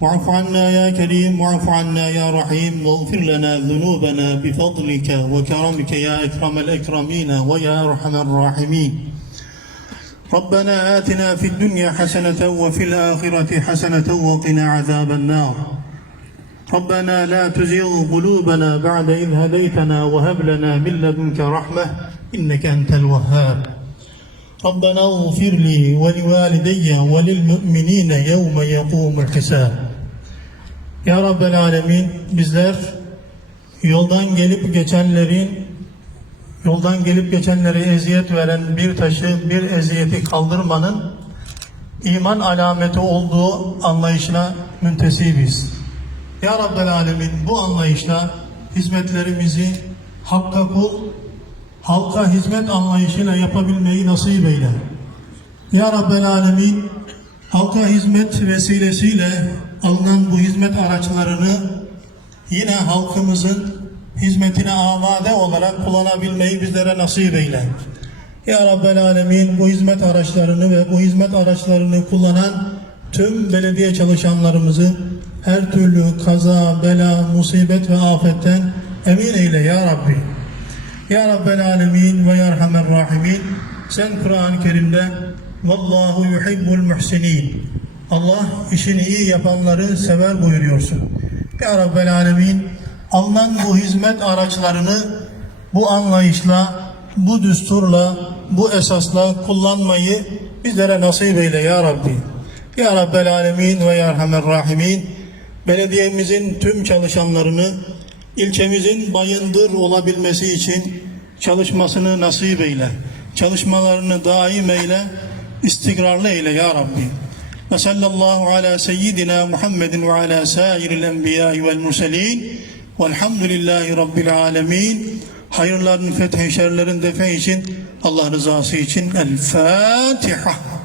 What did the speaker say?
واعف عنا يا كريم واعف عنا يا رحيم. واغفر لنا ذنوبنا بفضلك وكرمك يا أكرم الأكرمين ويا أرحم الراحمين. ربنا آتنا في الدنيا حسنة وفي الآخرة حسنة وقنا عذاب النار. ربنا لا تزغ قلوبنا بعد إذ هديتنا وهب لنا من لدنك رحمة إنك أنت الوهاب. ربنا اغفر لي ولوالدي وللمؤمنين يوم يقوم الحساب. Ya Rabbel Alemin bizler yoldan gelip geçenlerin yoldan gelip geçenlere eziyet veren bir taşı bir eziyeti kaldırmanın iman alameti olduğu anlayışına müntesibiz. Ya Rabbel Alemin bu anlayışla hizmetlerimizi hakka kul, halka hizmet anlayışıyla yapabilmeyi nasip eyle. Ya Rabbel Alemin halka hizmet vesilesiyle alınan bu hizmet araçlarını yine halkımızın hizmetine amade olarak kullanabilmeyi bizlere nasip eyle. Ya Rabbel Alemin bu hizmet araçlarını ve bu hizmet araçlarını kullanan tüm belediye çalışanlarımızı her türlü kaza, bela, musibet ve afetten emin eyle ya Rabbi. Ya Rabbel Alemin ve Ya Erhamer Rahimin sen Kur'an-ı Kerim'de Vallahu yuhibbul muhsinin Allah işini iyi yapanları sever buyuruyorsun. Ya Rabbel Alemin alınan bu hizmet araçlarını bu anlayışla, bu düsturla, bu esasla kullanmayı bizlere nasip eyle ya Rabbi. Ya Rabbel Alemin ve Ya Erhamer Rahimin belediyemizin tüm çalışanlarını ilçemizin bayındır olabilmesi için çalışmasını nasip eyle. Çalışmalarını daim eyle, istikrarlı eyle ya Rabbi. Ve sallallahu ala seyyidina Muhammedin ve ala sairil enbiya'i vel murselin velhamdülillahi rabbil alemin. Hayırların fethi, şerlerin defe için, Allah rızası için El Fatiha.